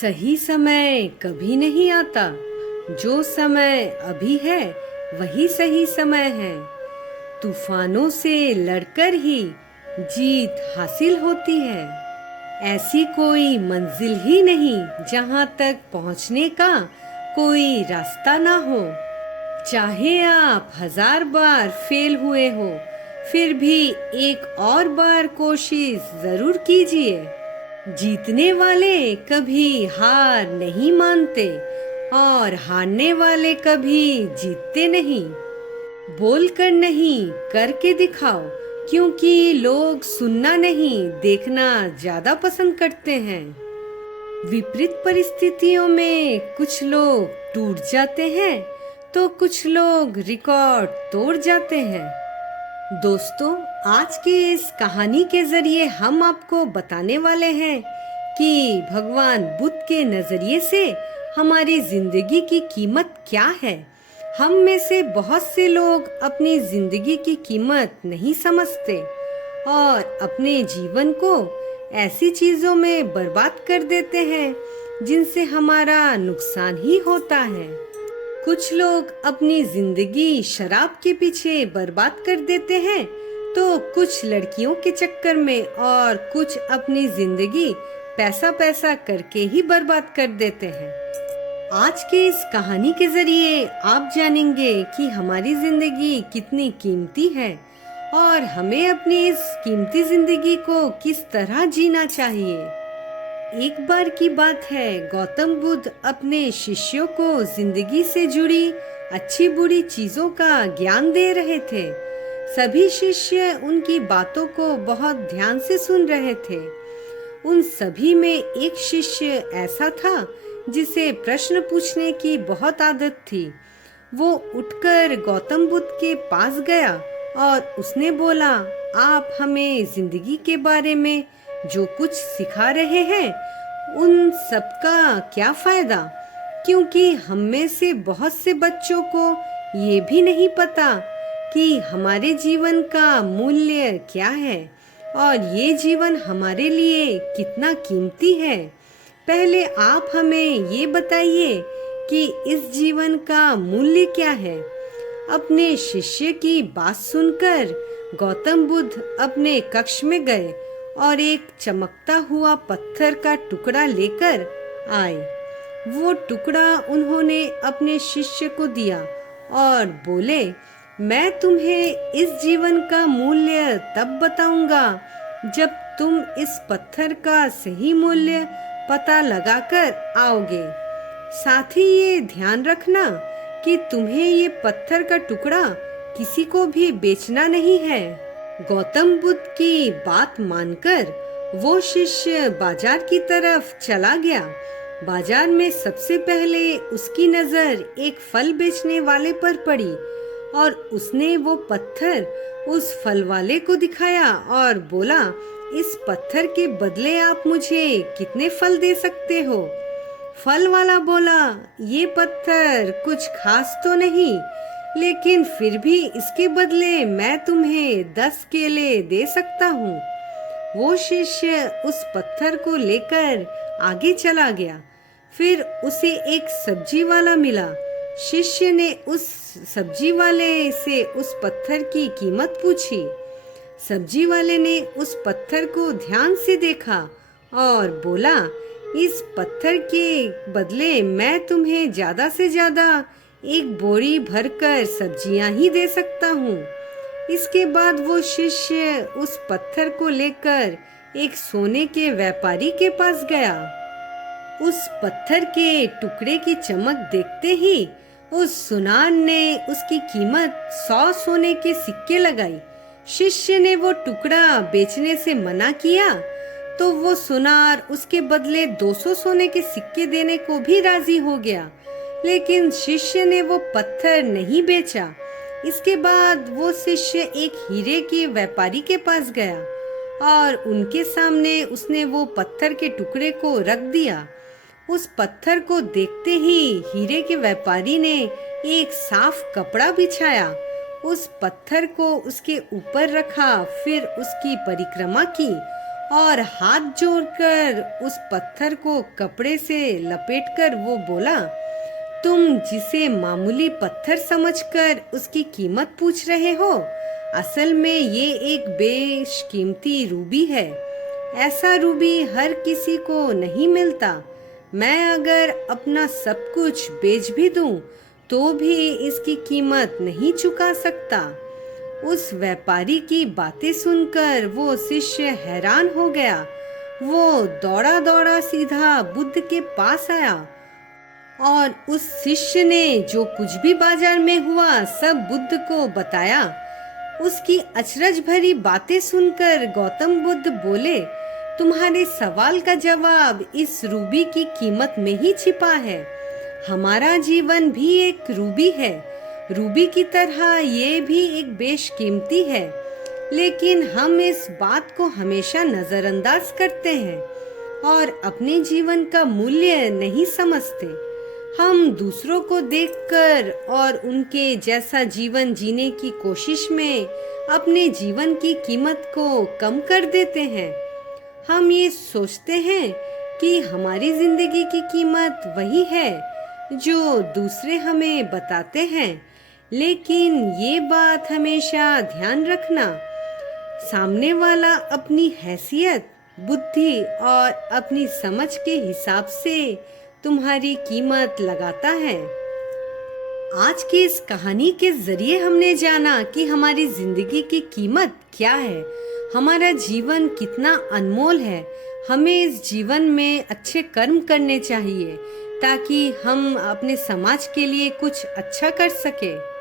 सही समय कभी नहीं आता। जो समय अभी है वही सही समय है। तूफानों से लड़कर ही जीत हासिल होती है। ऐसी कोई मंजिल ही नहीं जहां तक पहुंचने का कोई रास्ता ना हो। चाहे आप 1000 बार फेल हुए हो, फिर भी एक और बार कोशिश जरूर कीजिए। जीतने वाले कभी हार नहीं मानते और हारने वाले कभी जीतते नहीं। बोल कर नहीं, करके दिखाओ, क्योंकि लोग सुनना नहीं देखना ज्यादा पसंद करते हैं। विपरीत परिस्थितियों में कुछ लोग टूट जाते हैं तो कुछ लोग रिकॉर्ड तोड़ जाते हैं। दोस्तों, आज की इस कहानी के जरिए हम आपको बताने वाले हैं कि भगवान बुद्ध के नजरिए से हमारी जिंदगी की कीमत क्या है। हम में से बहुत से लोग अपनी जिंदगी की कीमत नहीं समझते और अपने जीवन को ऐसी चीजों में बर्बाद कर देते हैं जिनसे हमारा नुकसान ही होता है। कुछ लोग अपनी जिंदगी शराब के पीछे बर्बाद कर देते हैं तो कुछ लड़कियों के चक्कर में और कुछ अपनी जिंदगी पैसा पैसा करके ही बर्बाद कर देते हैं। आज के इस कहानी के जरिए आप जानेंगे कि हमारी जिंदगी कितनी कीमती है और हमें अपनी इस कीमती जिंदगी को किस तरह जीना चाहिए। एक बार की बात है, गौतम बुद्ध अपने शिष्यों को जिंदगी से जुड़ी अच्छी बुरी चीजों का ज्ञान दे रहे थे। सभी शिष्य उनकी बातों को बहुत ध्यान से सुन रहे थे। उन सभी में एक शिष्य ऐसा था जिसे प्रश्न पूछने की बहुत आदत थी। वो उठकर गौतम बुद्ध के पास गया और उसने बोला, आप हमें जिंदगी के बारे में जो कुछ सिखा रहे हैं उन सबका क्या फायदा, क्योंकि हम में से बहुत से बच्चों को ये भी नहीं पता कि हमारे जीवन का मूल्य क्या है और ये जीवन हमारे लिए कितना कीमती है। पहले आप हमें ये बताइए कि इस जीवन का मूल्य क्या है। अपने शिष्य की बात सुनकर गौतम बुद्ध अपने कक्ष में गए और एक चमकता हुआ पत्थर का टुकड़ा लेकर आए। वो टुकड़ा उन्होंने अपने शिष्य को दिया और बोले, मैं तुम्हें इस जीवन का मूल्य तब बताऊंगा जब तुम इस पत्थर का सही मूल्य पता लगाकर आओगे। साथ ही ये ध्यान रखना कि तुम्हें ये पत्थर का टुकड़ा किसी को भी बेचना नहीं है। गौतम बुद्ध की बात मानकर वो शिष्य बाजार की तरफ चला गया। बाजार में सबसे पहले उसकी नजर एक फल बेचने वाले पर पड़ी और उसने वो पत्थर उस फल वाले को दिखाया और बोला, इस पत्थर के बदले आप मुझे कितने फल दे सकते हो। फल वाला बोला, ये पत्थर कुछ खास तो नहीं, लेकिन फिर भी इसके बदले मैं तुम्हें 10 केले दे सकता हूँ। वो शिष्य उस पत्थर को लेकर आगे चला गया। फिर उसे एक सब्जी वाला मिला। शिष्य ने उस सब्जी वाले से उस पत्थर की कीमत पूछी। सब्जी वाले ने उस पत्थर को ध्यान से देखा और बोला, इस पत्थर के बदले मैं तुम्हें ज्यादा से ज्यादा एक बोरी भरकर सब्जियां ही दे सकता हूँ। इसके बाद वो शिष्य उस पत्थर को लेकर एक सोने के व्यापारी के पास गया। उस पत्थर के टुकड़े की चमक देखते ही उस सुनार ने उसकी कीमत 100 सोने के सिक्के लगाई। शिष्य ने वो टुकड़ा बेचने से मना किया तो वो सुनार उसके बदले 200 सोने के सिक्के देने को भी राजी हो गया, लेकिन शिष्य ने वो पत्थर नहीं बेचा। इसके बाद वो शिष्य एक हीरे के व्यापारी के पास गया और उनके सामने उसने वो पत्थर के टुकड़े को रख दिया। उस पत्थर को देखते ही हीरे के व्यापारी ने एक साफ कपड़ा बिछाया, उस पत्थर को उसके ऊपर रखा, फिर उसकी परिक्रमा की और हाथ जोड़कर उस पत्थर को कपड़े से लपेटकर वो बोला, तुम जिसे मामूली पत्थर समझकर उसकी कीमत पूछ रहे हो, असल में ये एक बेशकीमती रूबी है। ऐसा रूबी हर किसी को नहीं मिलता। मैं अगर अपना सब कुछ बेच भी दूं, तो भी इसकी कीमत नहीं चुका सकता। उस व्यापारी की बातें सुनकर वो शिष्य हैरान हो गया। वो दौड़ा दौड़ा सीधा बुद्ध के पास आया और उस शिष्य ने जो कुछ भी बाजार में हुआ सब बुद्ध को बताया। उसकी अचरज भरी बातें सुनकर गौतम बुद्ध बोले, तुम्हारे सवाल का जवाब इस रूबी की कीमत में ही छिपा है। हमारा जीवन भी एक रूबी है। रूबी की तरह ये भी एक बेशकीमती है, लेकिन हम इस बात को हमेशा नजरअंदाज करते हैं और अपने जीवन का मूल्य नहीं समझते। हम दूसरों को देखकर और उनके जैसा जीवन जीने की कोशिश में अपने जीवन की कीमत को कम कर देते हैं। हम ये सोचते हैं कि हमारी जिंदगी की कीमत वही है जो दूसरे हमें बताते हैं, लेकिन ये बात हमेशा ध्यान रखना, सामने वाला अपनी हैसियत, बुद्धि और अपनी समझ के हिसाब से तुम्हारी कीमत लगाता है। आज की इस कहानी के जरिए हमने जाना कि हमारी जिंदगी की कीमत क्या है, हमारा जीवन कितना अनमोल है। हमें इस जीवन में अच्छे कर्म करने चाहिए ताकि हम अपने समाज के लिए कुछ अच्छा कर सके।